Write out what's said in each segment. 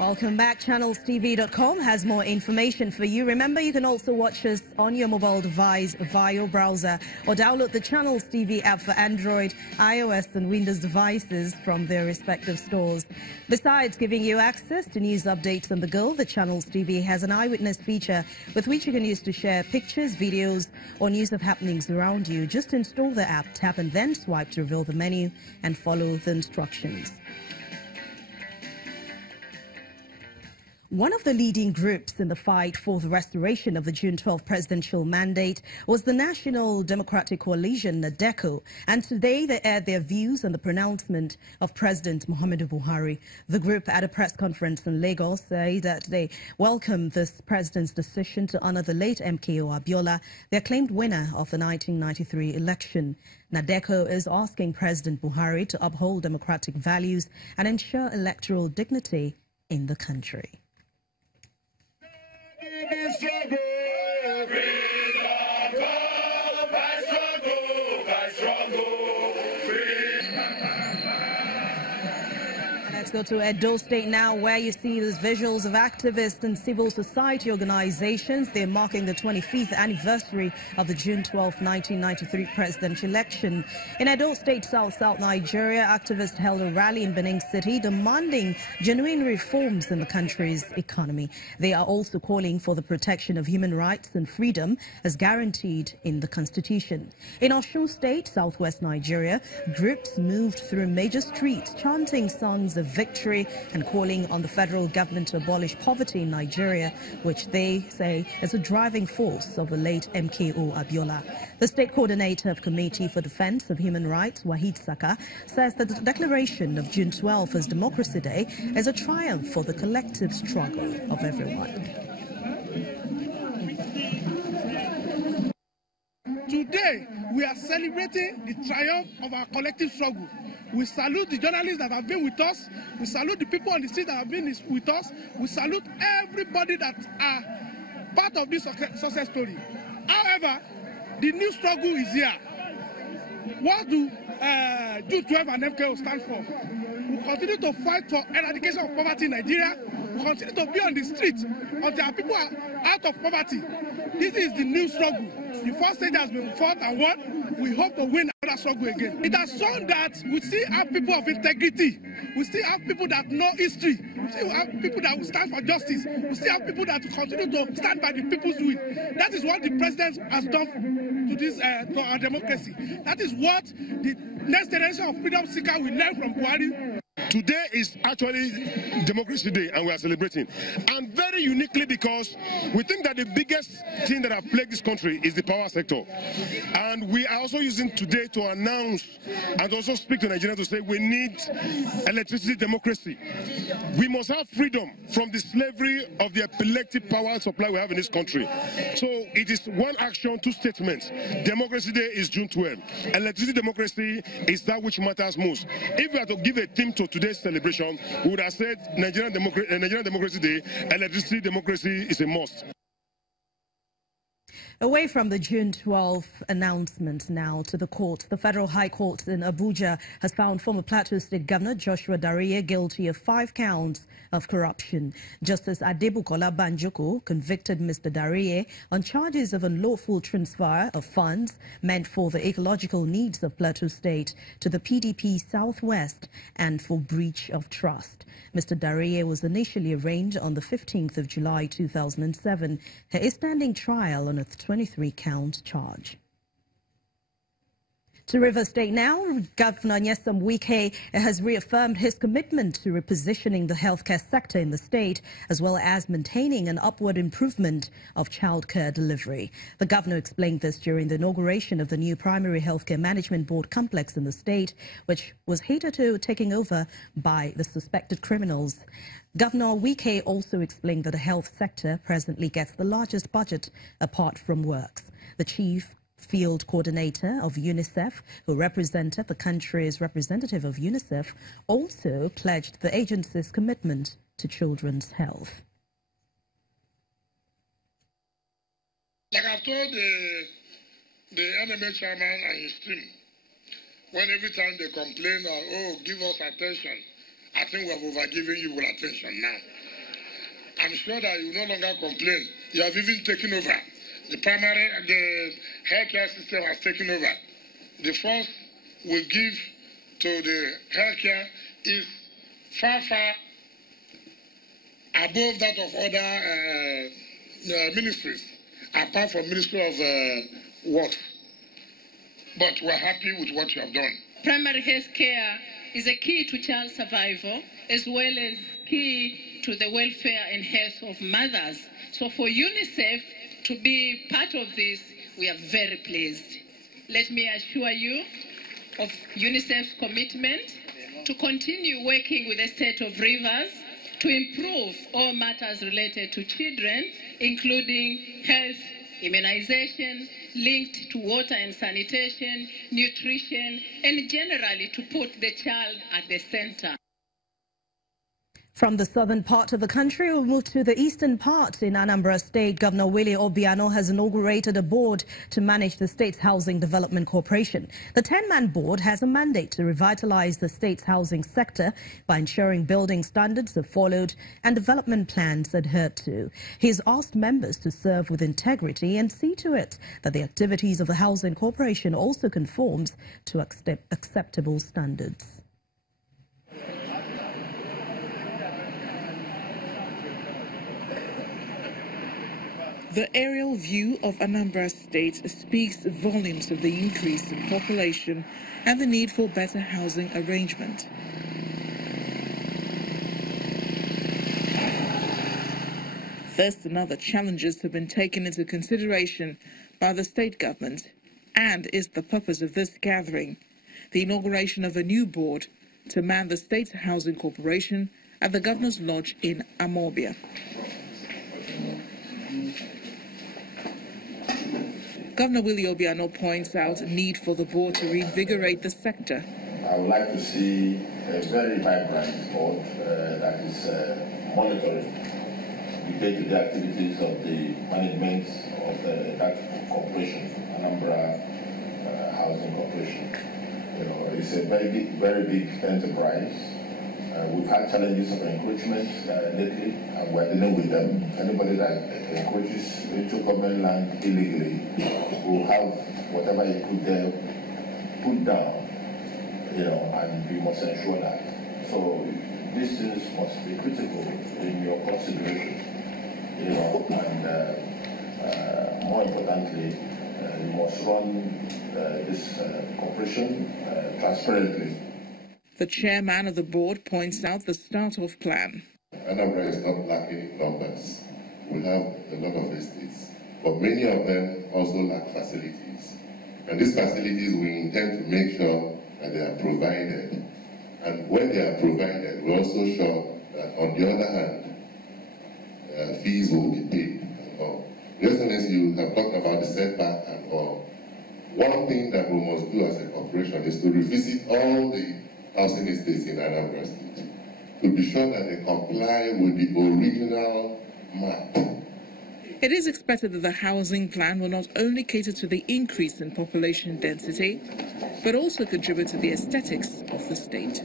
Welcome back. ChannelsTV.com has more information for you. Remember, you can also watch us on your mobile device via your browser or download the Channels TV app for Android, iOS and Windows devices from their respective stores. Besides giving you access to news updates on the go, the Channels TV has an eyewitness feature with which you can use to share pictures, videos or news of happenings around you. Just install the app, tap and then swipe to reveal the menu and follow the instructions. One of the leading groups in the fight for the restoration of the June 12 presidential mandate was the National Democratic Coalition, NADECO, and today they aired their views on the pronouncement of President Muhammadu Buhari. The group at a press conference in Lagos said that they welcome this president's decision to honor the late MKO Abiola, the acclaimed winner of the 1993 election. NADECO is asking President Buhari to uphold democratic values and ensure electoral dignity in the country. Let's go to Edo State now, where you see these visuals of activists and civil society organizations. They're marking the 25th anniversary of the June 12, 1993 presidential election. In Edo State, South Nigeria, activists held a rally in Benin City demanding genuine reforms in the country's economy. They are also calling for the protection of human rights and freedom as guaranteed in the Constitution. In Osun State, Southwest Nigeria, groups moved through major streets chanting songs of victory and calling on the federal government to abolish poverty in Nigeria, which they say is a driving force of the late MKO Abiola. The state coordinator of Committee for Defense of Human Rights, Wahid Saka, says that the declaration of June 12 as Democracy Day is a triumph for the collective struggle of everyone. Today, we are celebrating the triumph of our collective struggle. We salute the journalists that have been with us. We salute the people on the street that have been with us. We salute everybody that are part of this success story. However, the new struggle is here. What do June 12 and MKO stand for? We continue to fight for eradication of poverty in Nigeria. We continue to be on the street until our people are out of poverty. This is the new struggle. The first stage has been fought and won. We hope to win another struggle again. It has shown that we still have people of integrity. We still have people that know history. We still have people that will stand for justice. We still have people that will continue to stand by the people's will. That is what the president has done to this to our democracy. That is what the next generation of freedom seekers will learn from Buhari. Today is actually Democracy Day and we are celebrating. And very uniquely because we think that the biggest thing that has plagued this country is the power sector. And we are also using today to announce and also speak to Nigerians to say we need electricity democracy. We must have freedom from the slavery of the epileptic power supply we have in this country. So it is one action, two statements. Democracy Day is June 12. Electricity democracy is that which matters most. If we are to give a theme to today's celebration, we would have said Nigerian Democracy Day, electricity democracy is a must. Away from the June 12 announcement now to the court. The Federal High Court in Abuja has found former Plateau State Governor Joshua Dariye guilty of 5 counts of corruption. Justice Adebukola Banjoko convicted Mr. Dariye on charges of unlawful transfer of funds meant for the ecological needs of Plateau State to the PDP Southwest and for breach of trust. Mr. Dariye was initially arraigned on the 15th of July 2007. He is standing trial on a 23-count charge. To Rivers State now, Governor Nyesom Wike has reaffirmed his commitment to repositioning the healthcare sector in the state, as well as maintaining an upward improvement of childcare delivery. The governor explained this during the inauguration of the new Primary Healthcare Management Board complex in the state, which was hitherto taken over by the suspected criminals. Governor Wike also explained that the health sector presently gets the largest budget apart from works. The chief field coordinator of UNICEF, who represented the country's representative of UNICEF, also pledged the agency's commitment to children's health. Like I've told the NMA chairman and his team, when every time they complain, oh, give us attention, I think we have overgiven you with attention now. I'm sure that you will no longer complain. You have even taken over. The healthcare system has taken over. The force we give to the healthcare is far, far above that of other ministries, apart from Ministry of Work. But we're happy with what you have done. Primary health care is a key to child survival, as well as key to the welfare and health of mothers. So for UNICEF to be part of this, we are very pleased. Let me assure you of UNICEF's commitment to continue working with the state of Rivers to improve all matters related to children, including health, immunization, linked to water and sanitation, nutrition, and generally to put the child at the center. From the southern part of the country, we'll move to the eastern part. In Anambra State, Governor Willie Obiano has inaugurated a board to manage the state's Housing Development Corporation. The 10-man board has a mandate to revitalize the state's housing sector by ensuring building standards are followed and development plans adhered to. He's asked members to serve with integrity and see to it that the activities of the Housing Corporation also conforms to acceptable standards. The aerial view of Anambra State speaks volumes of the increase in population and the need for better housing arrangement. First and other challenges have been taken into consideration by the state government, and is the purpose of this gathering, the inauguration of a new board to man the State Housing Corporation at the Governor's Lodge in Amobia. Governor Willie Obiano points out the need for the board to reinvigorate the sector. I would like to see a very vibrant board that is monitoring the day-to-day activities of the management of that corporation, Anambra Housing Corporation. You know, it's a very big enterprise. We've had challenges of encroachment lately, and we're dealing with them. Anybody that encroaches into government land illegally will have whatever you put there put down, you know, and we must ensure that. So these things must be critical in your consideration, you know, and more importantly, you must run this corporation transparently. The chairman of the board points out the start-off plan. Anambra is not lacking numbers. We have a lot of estates, but many of them also lack facilities. And these facilities, we intend to make sure that they are provided. And when they are provided, we also show that, on the other hand, fees will be paid. Your Excellency, you have talked about the setback and all. One thing that we must do as a corporation is to revisit all the housing estates in Anambra State to be sure that they comply with the original map. It is expected that the housing plan will not only cater to the increase in population density, but also contribute to the aesthetics of the state.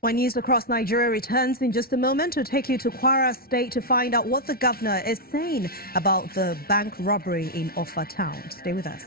When news across Nigeria returns in just a moment to take you to Kwara State to find out what the governor is saying about the bank robbery in Offa town. Stay with us.